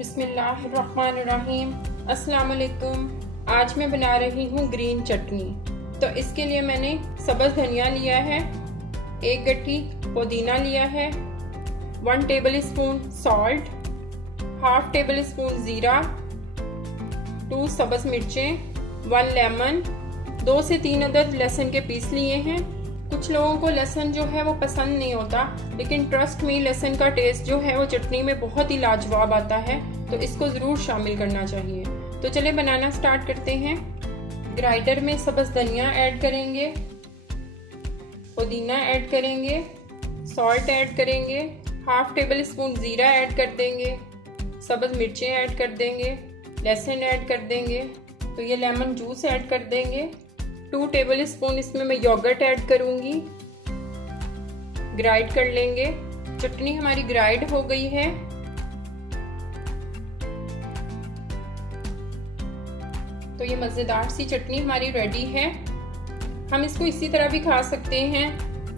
बिस्मिल्लाहिर्रहमानिर्रहीम। अस्सलाम वालेकुम। आज मैं बना रही हूँ ग्रीन चटनी। तो इसके लिए मैंने सब्ज़ धनिया लिया है, 1 गट्ठी पुदीना लिया है, 1 table spoon salt, 1/2 table spoon ज़ीरा, 2 सब्ज़ मिर्चें, 1 लेमन, 2 से 3 अदद लहसुन के पीस लिए हैं। कुछ लोगों को लहसुन जो है वो पसंद नहीं होता, लेकिन ट्रस्ट में लहसुन का टेस्ट जो है वो चटनी में बहुत ही लाजवाब आता है, तो इसको ज़रूर शामिल करना चाहिए। तो चले बनाना स्टार्ट करते हैं। ग्राइंडर में सब्ज़ धनिया ऐड करेंगे, पुदीना ऐड करेंगे, सॉल्ट ऐड करेंगे, 1/2 टेबल स्पून ज़ीरा ऐड कर देंगे, सब्ज़ मिर्चें ऐड कर देंगे, लहसुन ऐड कर देंगे, तो ये लेमन जूस ऐड कर देंगे। 2 टेबल स्पून इसमें मैं योगर्ट ऐड करूंगी। ग्राइंड कर लेंगे। चटनी हमारी ग्राइंड हो गई है। तो ये मज़ेदार सी चटनी हमारी रेडी है। हम इसको इसी तरह भी खा सकते हैं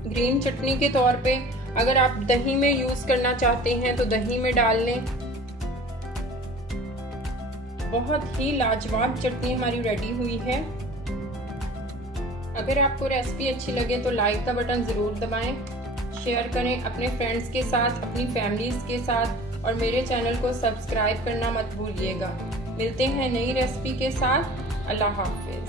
ग्रीन चटनी के तौर पे। अगर आप दही में यूज करना चाहते हैं तो दही में डाल लें। बहुत ही लाजवाब चटनी हमारी रेडी हुई है। अगर आपको रेसिपी अच्छी लगे तो लाइक का बटन ज़रूर दबाएं, शेयर करें अपने फ्रेंड्स के साथ, अपनी फैमिलीज़ के साथ, और मेरे चैनल को सब्सक्राइब करना मत भूलिएगा। मिलते हैं नई रेसिपी के साथ। अल्लाह हाफ़िज़।